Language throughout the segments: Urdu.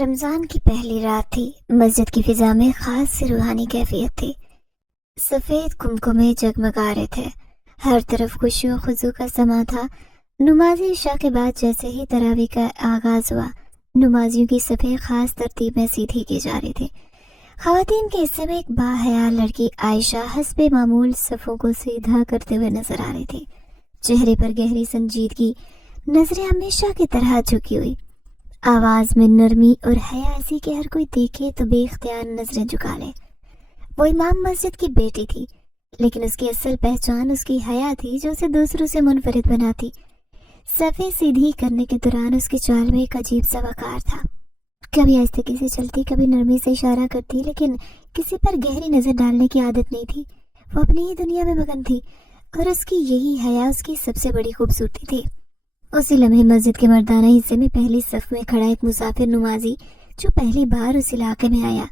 رمضان کی پہلی رات تھی۔ مسجد کی فضا میں خاص سی روحانی کیفیت تھی۔ سفید کمکمے جگمگا رہے تھے، ہر طرف خشوع و خضوع کا سما تھا۔ نماز عشاء کے بعد جیسے ہی تراویح کا آغاز ہوا، نمازیوں کی صفیں خاص ترتیب میں سیدھی کی جا رہی تھی۔ خواتین کے حصے میں ایک باحیا لڑکی عائشہ حسب معمول صفوں کو سیدھا کرتے ہوئے نظر آ رہی تھی، چہرے پر گہری سنجیدگی، نظریں ہمیشہ کی طرح جھکی ہوئی، آواز میں نرمی اور حیا ایسی کہ ہر کوئی دیکھے تو بے اختیار نظریں جھکا لے۔ وہ امام مسجد کی بیٹی تھی، لیکن اس کی اصل پہچان اس کی حیا تھی جو اسے دوسروں سے منفرد بناتی۔ صفیں سیدھی کرنے کے دوران اس کی چال میں ایک عجیب سا وقار تھا۔ کبھی آہستگی سے چلتی، کبھی نرمی سے اشارہ کرتی، لیکن کسی پر گہری نظر ڈالنے کی عادت نہیں تھی۔ وہ اپنی ہی دنیا میں مگن تھی، اور اس کی یہی حیا اس کی سب سے بڑی خوبصورتی تھی۔ اسی لمحے مسجد کے مردانہ حصے میں پہلی صف میں کھڑا ایک مسافر نمازی جو پہلی بار اس علاقے میں آیا،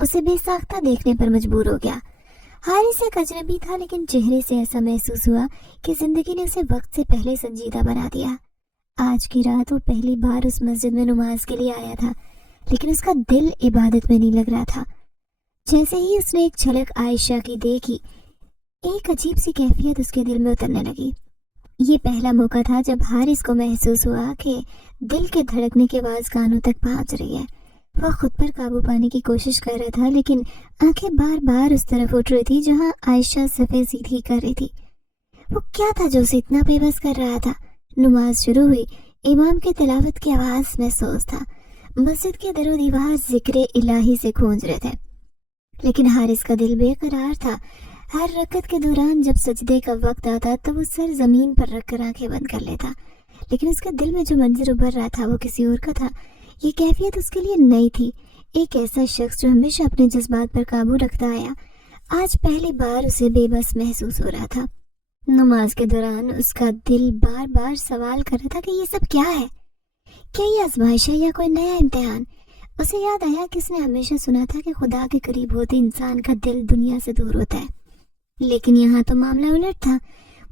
اسے بے ساختہ دیکھنے پر مجبور ہو گیا۔ حارث ایک اجنبی تھا، لیکن چہرے سے ایسا محسوس ہوا کہ زندگی نے اسے وقت سے پہلے سنجیدہ بنا دیا۔ آج کی رات وہ پہلی بار اس مسجد میں نماز کے لیے آیا تھا، لیکن اس کا دل عبادت میں نہیں لگ رہا تھا۔ جیسے ہی اس نے ایک جھلک عائشہ کی دیکھی، ایک عجیب سی کیفیت اس کے دل میں اترنے لگی۔ یہ پہلا موقع تھا جب حارث کو محسوس ہوا کہ دل کے دھڑکنے کی آواز کانوں تک پہنچ رہی ہے۔ وہ خود پر قابو پانے کی کوشش کر رہا تھا، لیکن آنکھیں بار بار اس طرف اٹھ رہی تھی جہاں عائشہ صفیں سیدھی کر رہی تھی۔ وہ کیا تھا جو اسے اتنا بے بس کر رہا تھا؟ نماز شروع ہوئی، امام کی تلاوت کی آواز محسوس تھا، مسجد کے در و دیوار ذکر الہی سے گونج رہے تھے، لیکن حارث کا دل بے قرار تھا۔ ہر رکعت کے دوران جب سجدے کا وقت آتا تو وہ سر زمین پر رکھ کر آنکھیں بند کر لیتا، لیکن اس کے دل میں جو منظر ابھر رہا تھا وہ کسی اور کا تھا۔ یہ کیفیت اس کے لیے نئی تھی۔ ایک ایسا شخص جو ہمیشہ اپنے جذبات پر قابو رکھتا آیا، آج پہلی بار اسے بے بس محسوس ہو رہا تھا۔ نماز کے دوران اس کا دل بار بار سوال کر رہا تھا کہ یہ سب کیا ہے؟ کیا یہ آزمائش ہے یا کوئی نیا امتحان؟ اسے یاد آیا کہ اس نے ہمیشہ سنا تھا کہ خدا کے قریب ہوتے انسان کا دل دنیا سے دور ہوتا ہے، لیکن یہاں تو معاملہ الٹ تھا۔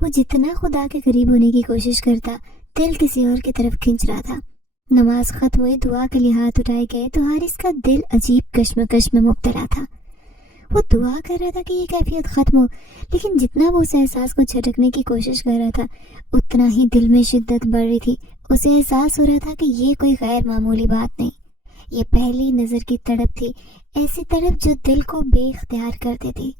وہ جتنا خدا کے قریب ہونے کی کوشش کرتا، دل کسی اور کی طرف کھنچ رہا تھا۔ نماز ختم ہوئی، دعا کے لیے ہاتھ اٹھائے گئے تو حارث کا دل عجیب کشمکش میں مبتلا تھا۔ وہ دعا کر رہا تھا کہ یہ کیفیت ختم ہو، لیکن جتنا وہ اس احساس کو جھٹکنے کی کوشش کر رہا تھا، اتنا ہی دل میں شدت بڑھ رہی تھی۔ اسے احساس ہو رہا تھا کہ یہ کوئی غیر معمولی بات نہیں، یہ پہلی نظر کی تڑپ تھی، ایسی تڑپ جو دل کو بے اختیار کر دیتی۔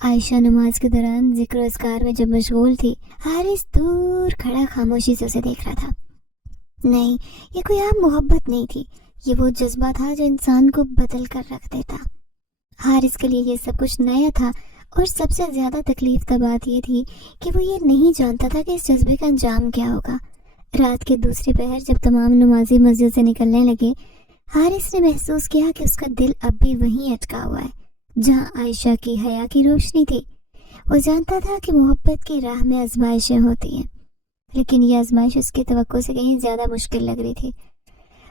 عائشہ نماز کے دوران ذکر و اذکار میں جب مشغول تھی، حارث دور کھڑا خاموشی سے اسے دیکھ رہا تھا۔ نہیں، یہ کوئی عام محبت نہیں تھی، یہ وہ جذبہ تھا جو انسان کو بدل کر رکھ دیتا۔ حارث کے لیے یہ سب کچھ نیا تھا، اور سب سے زیادہ تکلیف دہ بات یہ تھی کہ وہ یہ نہیں جانتا تھا کہ اس جذبے کا انجام کیا ہوگا۔ رات کے دوسری پہر جب تمام نمازی مسجد سے نکلنے لگے، حارث نے محسوس کیا کہ اس کا دل اب بھی وہیں اٹکا ہوا ہے جہاں عائشہ کی حیا کی روشنی تھی۔ وہ جانتا تھا کہ محبت کی راہ میں آزمائشیں ہوتی ہیں، لیکن یہ آزمائش اس کی توقع سے کہیں زیادہ مشکل لگ رہی تھی۔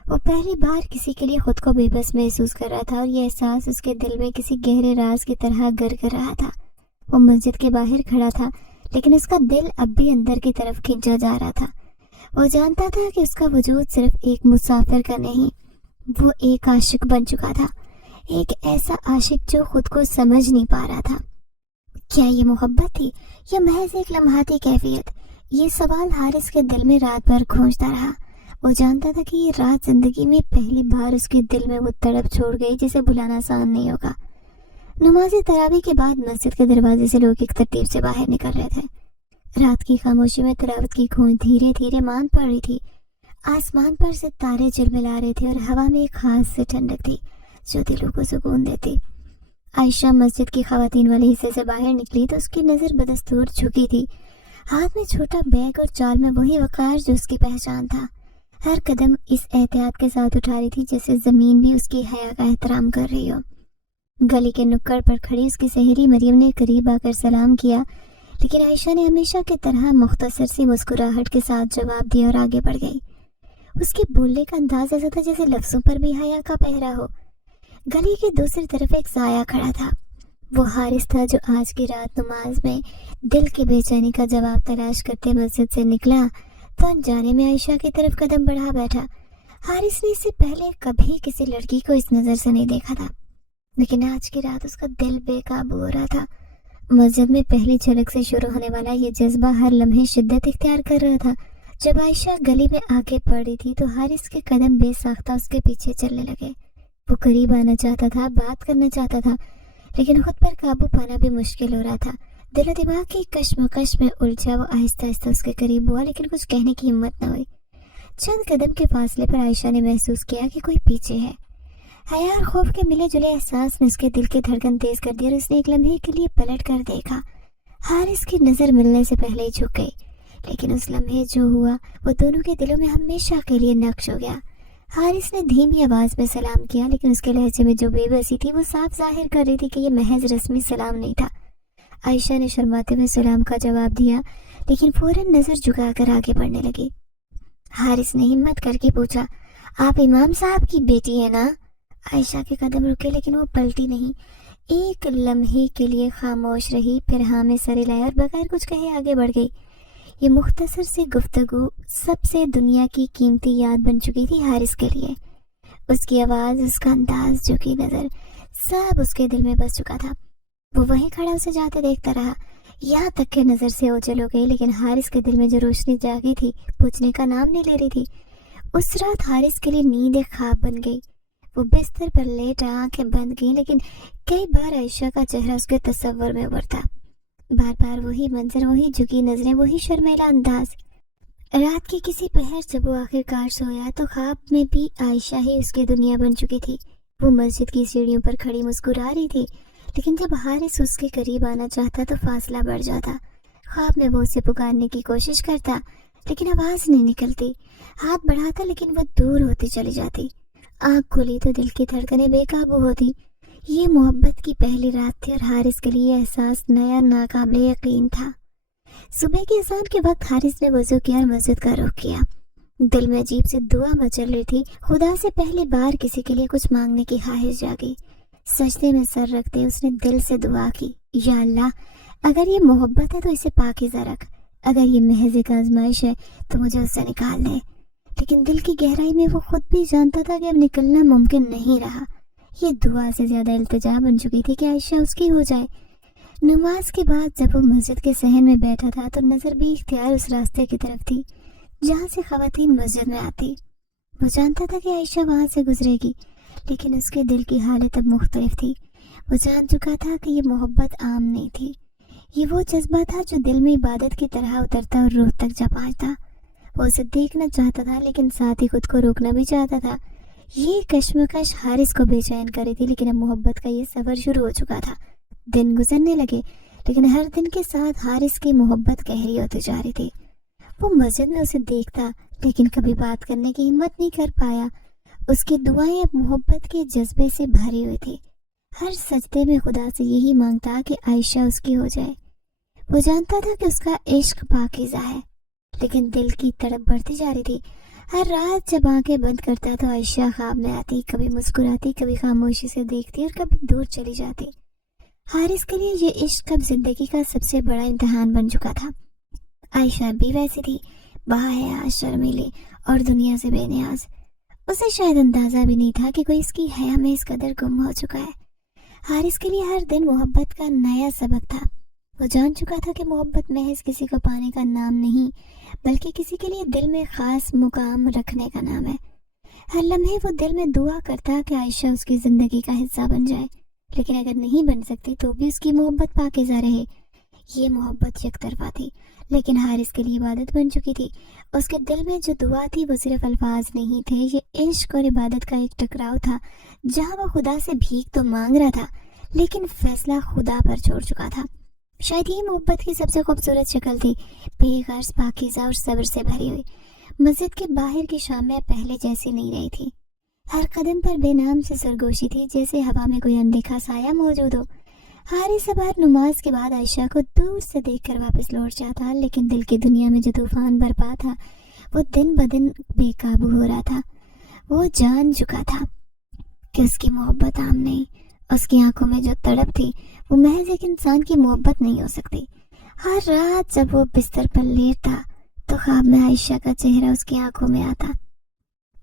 وہ پہلی بار کسی کے لیے خود کو بے بس محسوس کر رہا تھا، اور یہ احساس اس کے دل میں کسی گہرے راز کی طرح گر کر رہا تھا۔ وہ مسجد کے باہر کھڑا تھا، لیکن اس کا دل اب بھی اندر کی طرف کھینچا جا رہا تھا۔ وہ جانتا تھا کہ اس کا وجود صرف ایک مسافر کا نہیں، وہ ایک عاشق بن چکا تھا، ایک ایسا عاشق جو خود کو سمجھ نہیں پا رہا تھا۔ کیا یہ محبت تھی یا محض ایک لمحاتی کیفیت؟ یہ سوال حارث کے دل میں رات بھر کھوجتا رہا۔ وہ جانتا تھا کہ یہ رات زندگی میں پہلی بار اس کے دل میں وہ تڑپ چھوڑ گئی جسے بھلانا آسان نہیں ہوگا۔ نماز تراویح کے بعد مسجد کے دروازے سے لوگ ایک ترتیب سے باہر نکل رہے تھے۔ رات کی خاموشی میں تلاوت کی گونج دھیرے دھیرے مان پڑ رہی تھی، آسمان پر سے تارے جلملا رہے تھے، اور ہوا میں ایک خاص سے ٹھنڈک تھی جو دلوں کو سکون دیتی۔ عائشہ مسجد کی خواتین والے حصے سے باہر نکلی تو اس کی نظر بدستور جھکی تھی، ہاتھ میں چھوٹا بیگ، اور چال میں وہی وقار جو اس کی پہچان تھا۔ ہر قدم اس احتیاط کے ساتھ اٹھا رہی تھی جیسے زمین بھی اس کی حیا کا احترام کر رہی ہو۔ گلی کے نکڑ پر کھڑی اس کی سہیلی مریم نے قریب آ کر سلام کیا، لیکن عائشہ نے ہمیشہ کی طرح مختصر سی مسکراہٹ کے ساتھ جواب دیا اور آگے بڑھ گئی۔ اس کے بولنے کا انداز ایسا تھا جیسے لفظوں پر بھی حیا کا پہرا ہو۔ گلی کے دوسری طرف ایک سایہ کھڑا تھا، وہ حارث تھا جو آج کی رات نماز میں دل کے بے چینی کا جواب تلاش کرتے مسجد سے نکلا تو انجانے میں عائشہ کی طرف قدم بڑھا بیٹھا۔ حارث نے اس سے پہلے کبھی کسی لڑکی کو اس نظر سے نہیں دیکھا تھا، لیکن آج کی رات اس کا دل بے قابو ہو رہا تھا۔ مسجد میں پہلی جھلک سے شروع ہونے والا یہ جذبہ ہر لمحے شدت اختیار کر رہا تھا۔ جب عائشہ گلی میں آگے بڑھ رہی تھی تو حارث کے قدم بے ساختہ اس کے پیچھے چلنے لگے۔ وہ قریب آنا چاہتا تھا، بات کرنا چاہتا تھا، لیکن خود پر قابو پانا بھی مشکل ہو رہا تھا۔ دل و دماغ کی کشمکش میں الجھا وہ آہستہ آہستہ اس کے قریب ہوا، لیکن کچھ کہنے کی ہمت نہ ہوئی۔ چند قدم کے فاصلے پر عائشہ نے محسوس کیا کہ کوئی پیچھے ہے۔ حیا اور خوف کے ملے جلے احساس نے اس کے دل کی دھڑکن تیز کر دی اور اس نے ایک لمحے کے لیے پلٹ کر دیکھا۔ حارث کی نظر ملنے سے پہلے ہی جھک گئی، لیکن اس لمحے جو ہوا وہ دونوں کے دلوں میں ہمیشہ کے لیے نقش ہو گیا۔ حارث نے دھیمی آواز میں سلام کیا، لیکن اس کے لہجے میں جو بے بسی تھی وہ صاف ظاہر کر رہی تھی کہ یہ محض رسمی سلام نہیں تھا۔ عائشہ نے شرماتے ہوئے سلام کا جواب دیا، لیکن فوراً نظر جھکا کر آگے بڑھنے لگی۔ حارث نے ہمت کر کے پوچھا، آپ امام صاحب کی بیٹی ہیں نا؟ عائشہ کے قدم رکے، لیکن وہ پلٹی نہیں۔ ایک لمحے کے لیے خاموش رہی، پھر ہاں میں سر ہلایا اور بغیر کچھ کہے آگے بڑھ گئی۔ یہ مختصر سی گفتگو سب سے دنیا کی قیمتی یاد بن چکی تھی حارث کے لیے۔ اس کی آواز، اس کا انداز، جھکی نظر، سب اس کے دل میں بس چکا تھا۔ وہ وہیں کھڑا اسے جاتے دیکھتا رہا، یہاں تک کہ نظر سے اوجھل ہو گئی، لیکن حارث کے دل میں جو روشنی جاگی تھی بجھنے کا نام نہیں لے رہی تھی۔ اس رات حارث کے لیے نیند ایک خواب بن گئی۔ وہ بستر پر لیٹا، آنکھیں بند گئیں، لیکن کئی بار عائشہ کا چہرہ اس کے تصور میں ابھرتا، بار بار وہی منظر، وہی جھکی نظریں، وہی شرمیلا انداز۔ رات کی کسی پہر جب وہ آخر کار سویا تو خواب میں بھی عائشہ ہی اس کی دنیا بن چکی تھی۔ وہ مسجد کی سیڑھیوں پر کھڑی مسکرا رہی تھی، لیکن جب حارث اس کے قریب آنا چاہتا تو فاصلہ بڑھ جاتا۔ خواب میں وہ اسے پکارنے کی کوشش کرتا، لیکن آواز نہیں نکلتی۔ ہاتھ بڑھاتا، لیکن وہ دور ہوتی چلی جاتی۔ آنکھ کھلی تو دل کی دھڑکنیں بے قابو ہوتی۔ یہ محبت کی پہلی رات تھی اور حارث کے لیے احساس نیا، ناقابل یقین تھا۔ صبح کی اذان کے وقت حارث نے وضو کیا اور مسجد کا رخ کیا۔ دل میں عجیب سی دعا مچل رہی تھی۔ خدا سے پہلی بار کسی کے لیے کچھ مانگنے کی خواہش جاگی۔ سجدے میں سر رکھتے اس نے دل سے دعا کی، یا اللہ، اگر یہ محبت ہے تو اسے پاکیزہ رکھ، اگر یہ محض ایک آزمائش ہے تو مجھے اس سے نکال دے۔ لیکن دل کی گہرائی میں وہ خود بھی جانتا تھا کہ اب نکلنا ممکن نہیں رہا۔ یہ دعا سے زیادہ التجا بن چکی تھی کہ عائشہ اس کی ہو جائے۔ نماز کے بعد جب وہ مسجد کے صحن میں بیٹھا تھا تو نظر بھی اختیار اس راستے کی طرف تھی جہاں سے خواتین مسجد میں آتی۔ وہ جانتا تھا کہ عائشہ وہاں سے گزرے گی، لیکن اس کے دل کی حالت اب مختلف تھی۔ وہ جان چکا تھا کہ یہ محبت عام نہیں تھی، یہ وہ جذبہ تھا جو دل میں عبادت کی طرح اترتا اور روح تک جا پہنچتا۔ وہ اسے دیکھنا چاہتا تھا، لیکن ساتھ ہی خود کو روکنا بھی چاہتا تھا۔ یہ کشمکش حارث کو بے چین کر رہی تھی، لیکن اب محبت کا یہ سفر شروع ہو چکا تھا۔ دن گزرنے لگے، لیکن ہر دن کے ساتھ حارث کی محبت گہری ہوتی جا رہی تھی۔ وہ مسجد میں اسے دیکھتا، لیکن کبھی بات کرنے کی ہمت نہیں کر پایا۔ اس کی دعائیں اب محبت کے جذبے سے بھری ہوئی تھی۔ ہر سجدے میں خدا سے یہی مانگتا کہ عائشہ اس کی ہو جائے۔ وہ جانتا تھا کہ اس کا عشق پاکیزہ ہے، لیکن دل کی تڑپ بڑھتی جا رہی تھی۔ ہر رات جب آنکھیں بند کرتا تو عائشہ خواب میں آتی، کبھی مسکراتی، کبھی خاموشی سے دیکھتی اور کبھی دور چلی جاتی۔ حارث کے لیے یہ عشق اب زندگی کا سب سے بڑا امتحان بن چکا تھا۔ عائشہ بھی ویسی تھی، باحیا، شرمیلی اور دنیا سے بے نیاز۔ اسے شاید اندازہ بھی نہیں تھا کہ کوئی اس کی حیا میں اس قدر گم ہو چکا ہے۔ حارث کے لیے ہر دن محبت کا نیا سبق تھا۔ وہ جان چکا تھا کہ محبت محض کسی کو پانے کا نام نہیں، بلکہ کسی کے لیے دل میں خاص مقام رکھنے کا نام ہے۔ ہر لمحے وہ دل میں دعا کرتا کہ عائشہ اس کی زندگی کا حصہ بن جائے، لیکن اگر نہیں بن سکتی تو بھی اس کی محبت پاکیزہ رہے۔ یہ محبت یک طرفہ تھی، لیکن حارث کے لیے عبادت بن چکی تھی۔ اس کے دل میں جو دعا تھی وہ صرف الفاظ نہیں تھے، یہ عشق اور عبادت کا ایک ٹکراؤ تھا، جہاں وہ خدا سے بھیک تو مانگ رہا تھا، لیکن فیصلہ خدا پر چھوڑ چکا تھا۔ شاید یہ محبت کی سب سے خوبصورت شکل تھی، بے غرض، پاکیزہ اور صبر سے بھری ہوئی۔ مسجد کے باہر کی شامیں پہلے جیسی نہیں رہی تھی۔ ہر قدم پر بے نام سے سرگوشی تھی، جیسے ہوا میں کوئی اندیکھا سایہ موجود ہو۔ حارث ہر نماز کے بعد عائشہ کو دور سے دیکھ کر واپس لوٹ جاتا، لیکن دل کی دنیا میں جو طوفان برپا تھا وہ دن بدن بے قابو ہو رہا تھا۔ وہ جان چکا تھا کہ اس کی محبت عام نہیں، اس کی آنکھوں میں جو تڑپ تھی وہ محض ایک انسان کی محبت نہیں ہو سکتی۔ ہر رات جب وہ بستر پر لیٹتا تو خواب میں عائشہ کا چہرہ اس کی آنکھوں میں آتا،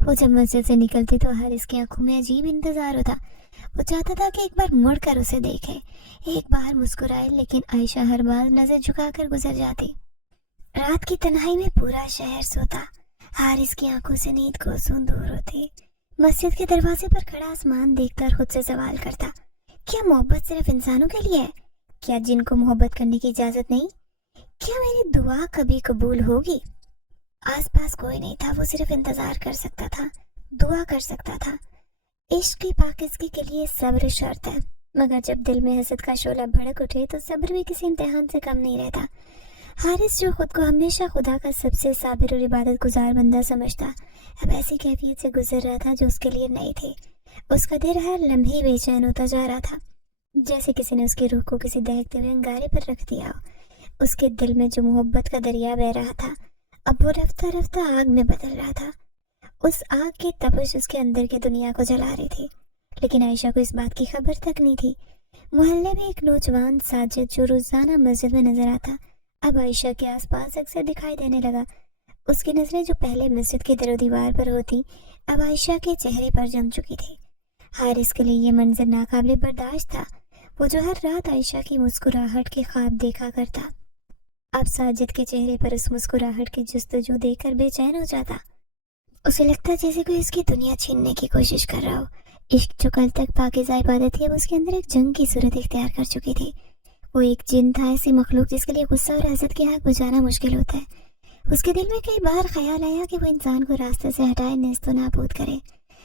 وہ جب مسجد سے نکلتی تو حارث کی آنکھوں میں عجیب انتظار ہوتا. وہ چاہتا تھا کہ ایک بار مڑ کر اسے دیکھے، ایک بار مسکرائے، لیکن عائشہ ہر بار نظر جھکا کر گزر جاتی. رات کی تنہائی میں پورا شہر سوتا. حارث کی آنکھوں سے نیند کو سون دور ہوتی. مسجد کے دروازے پر کھڑا آسمان دیکھ کر خود سے سوال کرتا، کیا محبت صرف انسانوں کے لیے ہے؟ کیا جن کو محبت کرنے کی اجازت نہیں؟ کیا میری دعا کبھی قبول ہوگی؟ آس پاس کوئی نہیں تھا. وہ صرف انتظار کر سکتا تھا، دعا کر سکتا تھا. عشق کی پاکیزگی کے لیے صبر شرط ہے، مگر جب دل میں حسد کا شعلہ بھڑک اٹھے تو صبر بھی کسی امتحان سے کم نہیں رہتا. حارث جو خود کو ہمیشہ خدا کا سب سے صابر اور عبادت گزار بندہ سمجھتا، اب ایسی کیفیت سے گزر رہا تھا جو اس کے لیے نئی تھی. اس کا دل ہر لمحے بے چین ہوتا جا رہا تھا، جیسے کسی نے اس کی روح کو کسی دہکتے ہوئے انگارے پر رکھ دیا ہو. اس کے دل میں جو محبت کا دریا بہ رہا تھا اب وہ رفتہ رفتہ آگ میں بدل رہا تھا. اس آگ کی تپش اس کے اندر کی دنیا کو جلا رہی تھی، لیکن عائشہ کو اس بات کی خبر تک نہیں تھی. محلے میں ایک نوجوان ساجد جو روزانہ مسجد میں نظر آتا اب عائشہ کے آس پاس اکثر دکھائی دینے لگا. اس کی نظریں جو پہلے مسجد کے در و دیوار پر ہوتی اب عائشہ کے چہرے پر جم چکی تھی. حارث کے لیے یہ منظر ناقابل برداشت تھا. وہ جو ہر رات عائشہ کی مسکراہٹ کے خواب دیکھا کرتا اب ساجد کے چہرے پر اس مسکراہٹ کی جستجو دیکھ کر بے چین ہو جاتا. اسے لگتا جیسے کوئی اس کی دنیا چھیننے کی کوشش کر رہا ہو. عشق جو کل تک پاکیزہ عبادت تھی اب اس کے اندر ایک جنگ کی صورت اختیار کر چکی تھی. وہ ایک جن تھا، ایسی مخلوق جس کے لیے غصہ اور حسد کی آگ بجھانا مشکل ہوتا ہے. اس کے دل میں کئی بار خیال آیا کہ وہ انسان کو راستے سے ہٹائے، نیست و نابود کرے،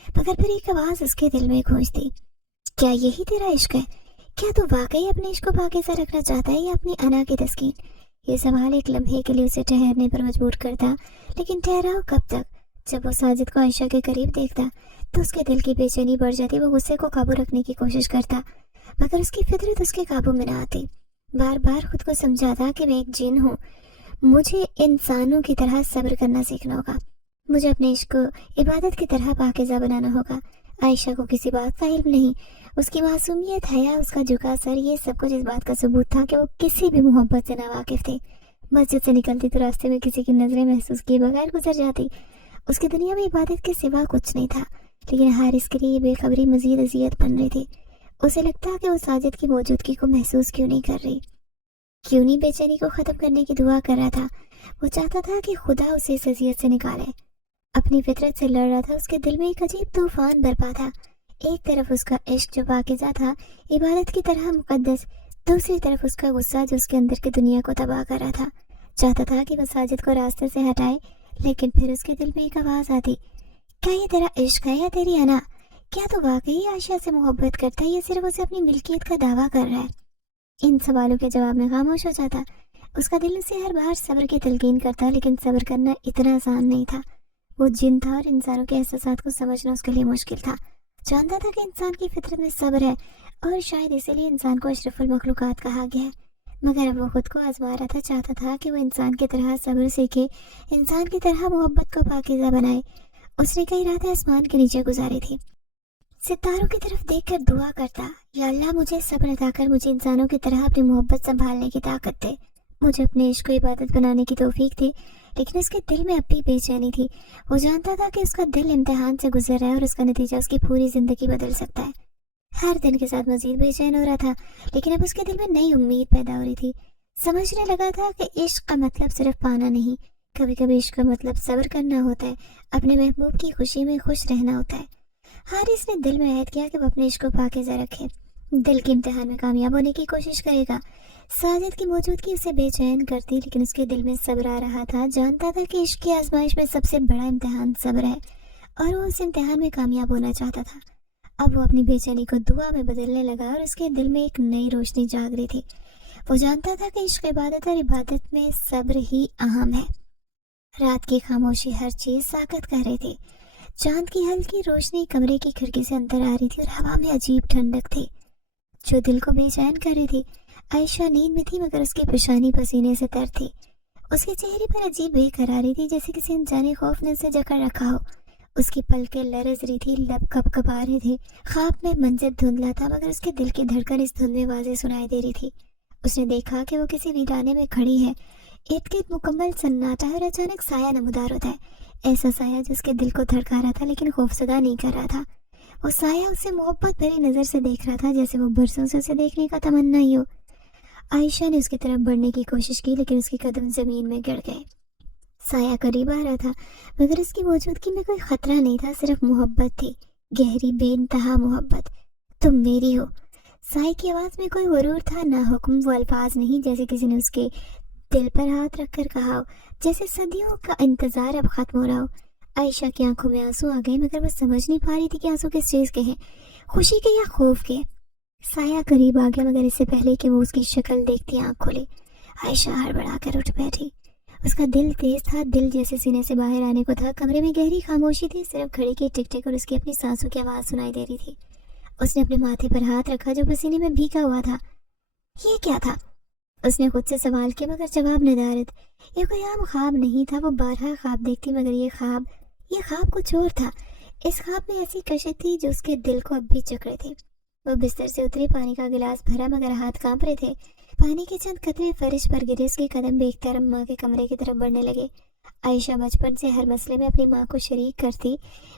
مگر پھر ایک آواز اس کے دل میں گونجتی، کیا یہی تیرا عشق ہے؟ کیا تو واقعی اپنے عشق کو پاکیزہ رکھنا چاہتا ہے یا اپنی انا کی تسکین؟ یہ سوال ایک لمحے کے لیے اسے ٹھہرنے پر مجبور کرتا، لیکن ٹھہراؤ کب تک؟ جب وہ ساجد کو عائشہ کے قریب دیکھتا تو اس کے دل کی بے چینی بڑھ جاتی. وہ غصے کو قابو رکھنے کی کوشش کرتا مگر اس کی فطرت اس کے قابو میں نہ آتی. بار بار خود کو سمجھاتا کہ میں ایک جن ہوں، مجھے انسانوں کی طرح صبر کرنا سیکھنا ہوگا، مجھے اپنے عشق کو عبادت کی طرح پاکیزہ بنانا ہوگا. عائشہ کو کسی بات کا علم نہیں. اس کی معصومیت، حیا، اس کا جھکا سر، یہ سب کچھ اس بات کا ثبوت تھا کہ وہ کسی بھی محبت سے ناواقف تھے. مسجد سے نکلتی تو راستے میں کسی کی نظریں محسوس کیے بغیر گزر جاتی. اس کی دنیا میں عبادت کے سوا کچھ نہیں تھا، لیکن حارث کے لیے یہ بے خبری مزید اذیت بن رہی تھی. اسے لگتا کہ وہ ساجد کی موجودگی کو محسوس کیوں نہیں کر رہی، کیوں نہیں بے چینی کو ختم کرنے کی دعا کر رہا تھا. وہ چاہتا تھا کہ خدا اسے اس اذیت سے نکالے. اپنی فطرت سے لڑ رہا تھا. اس کے دل میں ایک عجیب طوفان برپا تھا. ایک طرف اس کا عشق جو پاکیزہ تھا، عبادت کی طرح مقدس، دوسری طرف اس کا غصہ جو اس کے اندر کی دنیا کو تباہ کر رہا تھا. چاہتا تھا کہ وہ ساجد کو راستے سے ہٹائے، لیکن پھر اس کے دل میں ایک آواز آتی، کیا یہ تیرا عشق ہے یا تیری انا؟ کیا تو واقعی عائشہ سے محبت کرتا ہے یا صرف اسے اپنی ملکیت کا دعویٰ کر رہا ہے؟ ان سوالوں کے جواب میں خاموش ہو جاتا. اس کا دل اسے ہر بار صبر کی تلقین کرتا، لیکن صبر کرنا اتنا آسان نہیں تھا. وہ جن تھا اور انسانوں کے احساسات کو سمجھنا اس کے لیے مشکل تھا. جانتا تھا کہ انسان کی فطرت میں صبر ہے اور شاید اسی لیے انسان کو اشرف المخلوقات کہا گیا ہے، مگر اب وہ خود کو آزما رہا تھا. چاہتا تھا کہ وہ انسان کی طرح صبر سیکھے، انسان کی طرح محبت کو پاکیزہ بنائے. اس نے کئی راتیں آسمان کے نیچے گزاری تھی، ستاروں کی طرف دیکھ کر دعا کرتا، یا اللہ مجھے صبر عطا کر، مجھے انسانوں کی طرح اپنی محبت سنبھالنے کی طاقت دے، مجھے اپنے عشق کو عبادت بنانے کی توفیق تھی. لیکن اس کے دل میں اب بھی بے چینی تھی. وہ جانتا تھا کہ اس کا دل امتحان سے گزر رہا ہے اور اس کا نتیجہ اس کی پوری زندگی بدل سکتا ہے. ہر دن کے ساتھ مزید بے چین ہو رہا تھا، لیکن اب اس کے دل میں نئی امید پیدا ہو رہی تھی. سمجھنے لگا تھا کہ عشق کا مطلب صرف پانا نہیں، کبھی کبھی عشق کا مطلب صبر کرنا ہوتا ہے، اپنے محبوب کی خوشی میں خوش رہنا ہوتا ہے. حارث نے دل میں عہد کیا کہ وہ اپنے عشق کو پاکیزہ رکھے، دل کے امتحان میں کامیاب ہونے کی کوشش کرے گا. ساجد کی موجودگی اسے بے چین کرتی، لیکن اس کے دل میں صبر آ رہا تھا. جانتا تھا کہ عشق کی آزمائش میں سب سے بڑا امتحان صبر ہے اور وہ اس امتحان میں کامیاب ہونا چاہتا تھا. اب وہ اپنی بے چینی کو دعا میں بدلنے لگا اور اس کے دل میں ایک نئی روشنی جاگ رہی تھی. وہ جانتا تھا کہ عشق عبادت اور عبادت میں صبر ہی اہم ہے. رات کی خاموشی ہر چیز ساکت کر رہی تھی. چاند کی ہلکی روشنی کمرے کی کھڑکی سے اندر آ رہی تھی اور ہوا میں عجیب ٹھنڈک تھی جو دل کو بے چین کر رہی تھی. عائشہ نیند میں تھی مگر اس کی پیشانی پسینے سے تر تھی. اس کے چہرے پر عجیب بے قراری تھی، جیسے کسی انجانی خوف نے اسے جکڑ رکھا ہو. اس کی پلکیں لرز رہی تھی، لب کپ کپا رہے تھے. خواب میں منظر دھندلا تھا مگر اس کے دل کی دھڑکن اس دھند میں واضح سنائی دے رہی تھی. اس نے دیکھا کہ وہ کسی ویرانے میں کھڑی ہے. ارد گرد مکمل سناٹا ہے اور اچانک سایہ نمودار ہوتا ہے. ایسا سایہ جو اس کے دل کو دھڑکا رہا تھا لیکن خوفزدہ نہیں کر رہا تھا۔ وہ سایہ اسے محبت بھری نظر سے دیکھ رہا تھا، جیسے وہ برسوں سے اسے دیکھنے کا تمنا ہی ہو۔ عائشہ نے اس کی طرف بڑھنے کی کوشش کی لیکن اس کے قدم زمین میں گڑ گئے۔ سایہ قریب آ رہا تھا مگر اس کی موجودگی میں کوئی خطرہ نہیں تھا، صرف محبت تھی، گہری بے انتہا محبت۔ تم میری ہو۔ سایہ کی آواز میں کوئی غرور تھا، نہ حکم۔ وہ الفاظ نہیں جیسے کسی نے اس کے دل پر ہاتھ رکھ کر کہا ہو، جیسے صدیوں کا انتظار اب ختم ہو رہا ہو۔ عائشہ کی آنکھوں میں آنسو آ گئے مگر وہ سمجھ نہیں پا رہی تھی کہ آنسو کس چیز کے ہیں، خوشی کے یا خوف کے۔ سایہ قریب آ گیا مگر اس سے پہلے کہ وہ اس کی شکل دیکھتی آنکھ کھولے، عائشہ ہڑبڑا کر اٹھ بیٹھی۔ اس کا دل تیز تھا، دل جیسے سینے سے باہر آنے کو تھا۔ کمرے میں گہری خاموشی تھی، صرف گھڑی کی ٹک ٹک اور اس کی اپنی سانسوں کی آواز سنائی دے رہی تھی۔ اس نے اپنے ماتھے پر ہاتھ رکھا جو پسینے میں بھیگا ہوا تھا۔ یہ کیا تھا؟ اس نے خود سے سوال کیا مگر جواب ندارت۔ یہ کوئی عام خواب نہیں تھا، وہ بارہا خواب دیکھتی مگر یہ خواب کچھ اور تھا۔ اس خواب میں ایسی کشش تھی جو اس کے دل کو اب بھی جکڑے تھے۔ وہ بستر سے اتری، پانی کا گلاس بھرا مگر ہاتھ کانپ رہے تھے۔ پانی کے چند قطرے فرش پر گرے، اس کے قدم بے اختیار ماں کے کمرے کی طرف بڑھنے لگے۔ عائشہ بچپن سے ہر مسئلے میں اپنی ماں کو شریک کرتی،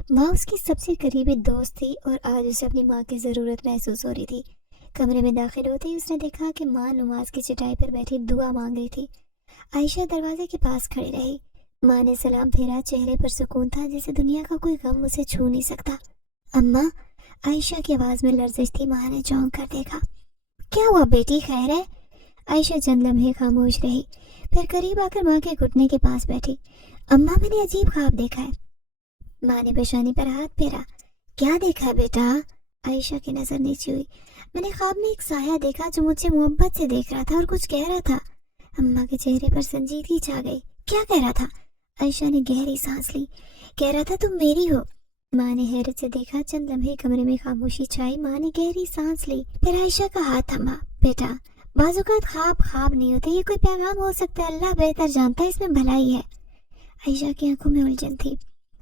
ماں اس کی سب سے قریبی دوست تھی اور آج اسے اپنی ماں کی ضرورت محسوس ہو رہی تھی۔ کمرے میں داخل ہوتے ہی اس نے دیکھا کہ ماں نماز کی چٹائی پر بیٹھی دعا مانگ رہی تھی۔ عائشہ دروازے کے پاس کھڑی رہی۔ ماں نے سلام پھیرا، چہرے پر سکون تھا جیسے دنیا کا کوئی غم اسے چھو نہیں سکتا۔ اماں، عائشہ کی آواز میں لرزش تھی۔ ماں نے چونک کر دیکھا۔ کیا ہوا بیٹی، خیر ہے؟ عائشہ چند لمحے خاموش رہی، پھر قریب آ کر ماں کے گھٹنے کے پاس بیٹھی۔ اماں، میں نے عجیب خواب دیکھا ہے۔ ماں نے پیشانی پر ہاتھ پھیرا۔ کیا دیکھا بیٹا؟ عائشہ کی نظر نیچی ہوئی۔ میں نے خواب میں ایک سایہ دیکھا جو مجھے محبت سے دیکھ رہا تھا اور کچھ کہہ رہا تھا۔ اماں کے چہرے پر سنجیدگی چھا گئی۔ کیا کہہ رہا تھا؟ عائشہ نے گہری سانس لی۔ کہہ رہا تھا تم میری ہو۔ ماں نے حیرت سے دیکھا۔ چند لمحے کمرے میں خاموشی چھائی۔ ماں نے گہری سانس لی، پھر عائشہ کا ہاتھ تھما۔ بیٹا، بعض اوقات خواب نہیں ہوتے، یہ کوئی پیغام ہو سکتا ہے، اللہ بہتر جانتا ہے اس میں بھلائی ہے۔ عائشہ کی آنکھوں میں الجھن تھی۔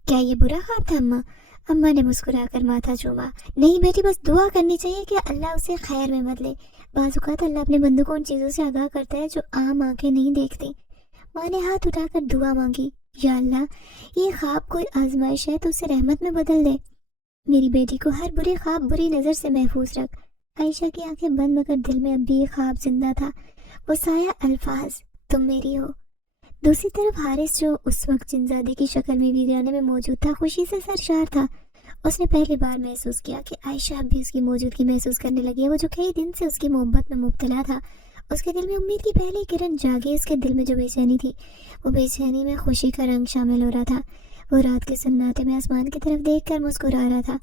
کیا یہ برا خواب تھا اماں؟ اماں نے مسکرا کر ماتھا چوما۔ نہیں بیٹی، بس دعا کرنی چاہیے کہ اللہ اسے خیر میں بدلے۔ بعض اوقات اللہ اپنے بندوں کو ان چیزوں سے آگاہ کرتا ہے جو عام آنکھیں نہیں دیکھتی۔ ماں نے ہاتھ اٹھا کر دعا مانگی۔ یا اللہ، یہ خواب کوئی آزمائش ہے تو اسے رحمت میں بدل دے۔ میری بیٹی کو ہر برے خواب بری نظر سے محفوظ رکھ۔ عائشہ کی آنکھیں بند مگر دل میں اب بھی یہ خواب زندہ تھا، وہ سایہ الفاظ، تم میری ہو۔ دوسری طرف حارث جو اس وقت جنزادے کی شکل میں ویرانے میں موجود تھا، خوشی سے سرشار تھا۔ اس نے پہلی بار محسوس کیا کہ عائشہ اب بھی اس کی موجودگی محسوس کرنے لگی ہے۔ وہ جو کئی دن سے اس کی محبت میں مبتلا تھا، اس کے دل میں امید کی پہلی کرن جاگی۔ اس کے دل میں جو بے چینی تھی، وہ بے چینی میں خوشی کا رنگ شامل ہو رہا تھا۔ وہ رات کے سناٹے میں آسمان کی طرف دیکھ کر مسکرا رہا تھا۔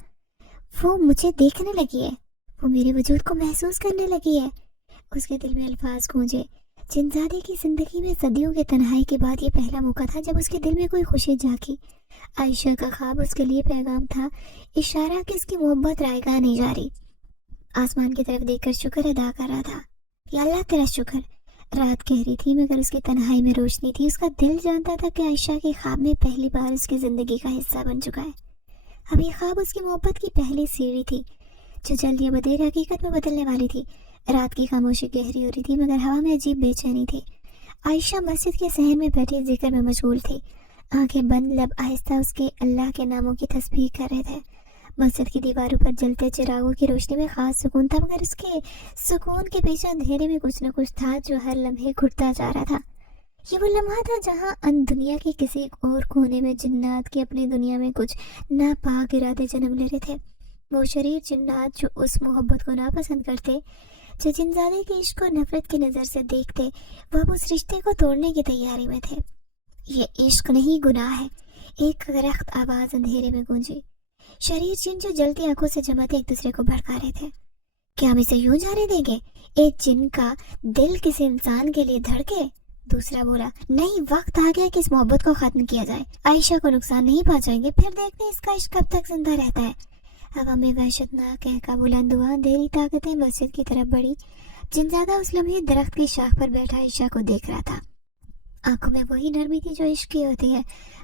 وہ مجھے دیکھنے لگی ہے، وہ میرے وجود کو محسوس کرنے لگی ہے۔ اس کے دل میں الفاظ گونجے۔ جنزادے کی زندگی میں صدیوں کی تنہائی کے بعد یہ پہلا موقع تھا جب اس کے دل میں کوئی خوشی جاگی۔ عائشہ کا خواب اس کے لیے پیغام تھا، اشارہ کہ اس کی محبت رائے گاہ نہیں جا رہی۔ آسمان کی طرف دیکھ کر شکر ادا کر رہا تھا۔ یا اللہ تیرا شکر۔ رات گہری تھی مگر اس کی تنہائی میں روشنی تھی۔ اس کا دل جانتا تھا کہ عائشہ کے خواب میں پہلی بار اس کی زندگی کا حصہ بن چکا ہے۔ اب یہ خواب اس کی محبت کی پہلی سیڑھی تھی جو جلد یا بدیر حقیقت میں بدلنے والی تھی۔ رات کی خاموشی گہری ہو رہی تھی مگر ہوا میں عجیب بے چینی تھی۔ عائشہ مسجد کے صحن میں بیٹھی ذکر میں مشغول تھی، آنکھیں بند، لب آہستہ اس کے اللہ کے ناموں کی تسبیح کر رہے تھے۔ مسجد کی دیواروں پر جلتے چراغوں کی روشنی میں خاص سکون تھا مگر اس کے سکون کے پیچھے اندھیرے میں کچھ نہ کچھ تھا جو ہر لمحے گھٹتا جا رہا تھا۔ یہ وہ لمحہ تھا جہاں ان دنیا کے کسی اور کونے میں جنات کی اپنی دنیا میں کچھ ناپاک ارادے جنم لے رہے تھے۔ وہ شریر جنات جو اس محبت کو ناپسند کرتے، جو جنزادے کے عشق کو نفرت کی نظر سے دیکھتے، وہ اب اس رشتے کو توڑنے کی تیاری میں تھے۔ یہ عشق نہیں، گناہ ہے، ایک درخت آواز اندھیرے میں گونجی۔ شریر جن جو جلتی آنکھوں سے جماتے ایک دوسرے کو بھڑکا رہے تھے۔ کیا ہم اسے یوں جانے دیں گے؟ ایک جن کا دل کسی انسان کے لیے دھڑکے؟ دوسرا بولا، نہیں، وقت آ گیا کہ اس محبت کو ختم کیا جائے۔ عائشہ کو نقصان نہیں پہنچائیں گے، پھر دیکھتے اس کا عشق کب تک زندہ رہتا ہے۔ ہوا میں وحشت ناک کہکا بلند ہوا، اندھیری طاقتیں مسجد کی طرف بڑھی۔ جنزادہ اس لمحے درخت کی شاخ پر بیٹھا عائشہ کو دیکھ رہا تھا۔ آنکھوں میں وہی نرمی تھی جو عشق کی ہوتی ہے،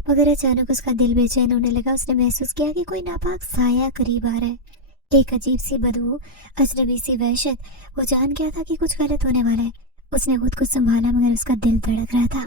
مگر اچانک اس کا دل بے چین ہونے لگا۔ اس نے محسوس کیا کہ کوئی ناپاک سایہ قریب آ رہا ہے، ایک عجیب سی بدبو، اجنبی سی وحشت۔ وہ جان گیا تھا کہ کچھ غلط ہونے والا ہے۔ اس نے خود کو سنبھالا مگر اس کا دل دھڑک رہا تھا۔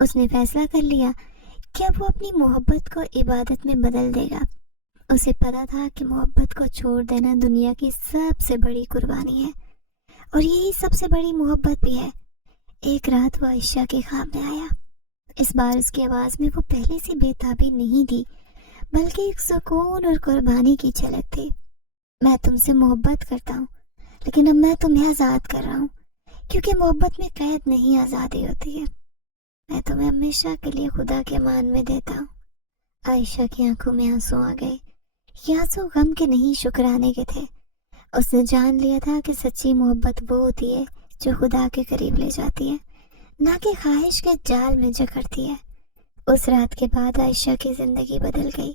اس نے فیصلہ کر لیا کہ اب وہ اپنی محبت کو عبادت میں بدل دے گا۔ اسے پتا تھا کہ محبت کو چھوڑ دینا دنیا کی سب سے بڑی قربانی ہے، اور یہی سب سے بڑی محبت بھی ہے۔ ایک رات وہ عائشہ کے خواب میں آیا۔ اس بار اس کی آواز میں وہ پہلے سے بے تابی نہیں تھی، بلکہ ایک سکون اور قربانی کی جھلک تھی۔ میں تم سے محبت کرتا ہوں، لیکن اب میں تمہیں آزاد کر رہا ہوں، کیونکہ محبت میں قید نہیں، آزادی ہوتی ہے۔ میں تمہیں ہمیشہ کے لیے خدا کے مان میں دیتا ہوں۔ عائشہ کی آنکھوں میں آنسو آ گئے۔ یہ آنسو غم کے نہیں، شکرانے کے تھے۔ اس نے جان لیا تھا کہ سچی محبت وہ ہوتی ہے جو خدا کے قریب لے جاتی ہے، نہ کہ خواہش کے جال میں جکڑتی ہے۔ اس رات کے بعد عائشہ کی زندگی بدل گئی۔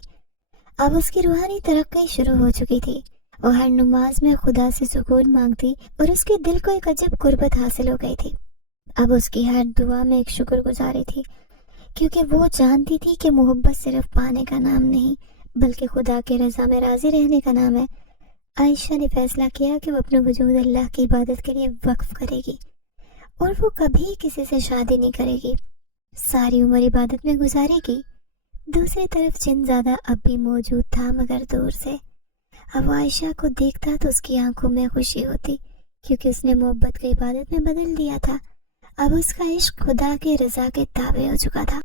اب اس کی روحانی ترقی شروع ہو چکی تھی۔ وہ ہر نماز میں خدا سے سکون مانگتی اور اس کے دل کو ایک عجب قربت حاصل ہو گئی تھی۔ اب اس کی ہر دعا میں ایک شکر گزاری تھی، کیونکہ وہ جانتی تھی کہ محبت صرف پانے کا نام نہیں، بلکہ خدا کے رضا میں راضی رہنے کا نام ہے۔ عائشہ نے فیصلہ کیا کہ وہ اپنا وجود اللہ کی عبادت کے لیے وقف کرے گی، اور وہ کبھی کسی سے شادی نہیں کرے گی، ساری عمر عبادت میں گزارے گی۔ دوسری طرف جن زیادہ اب بھی موجود تھا، مگر دور سے۔ اب وہ عائشہ کو دیکھتا تو اس کی آنکھوں میں خوشی ہوتی، کیونکہ اس نے محبت کو عبادت میں بدل دیا تھا۔ اب اس کا عشق خدا کے رضا کے تابع ہو چکا تھا۔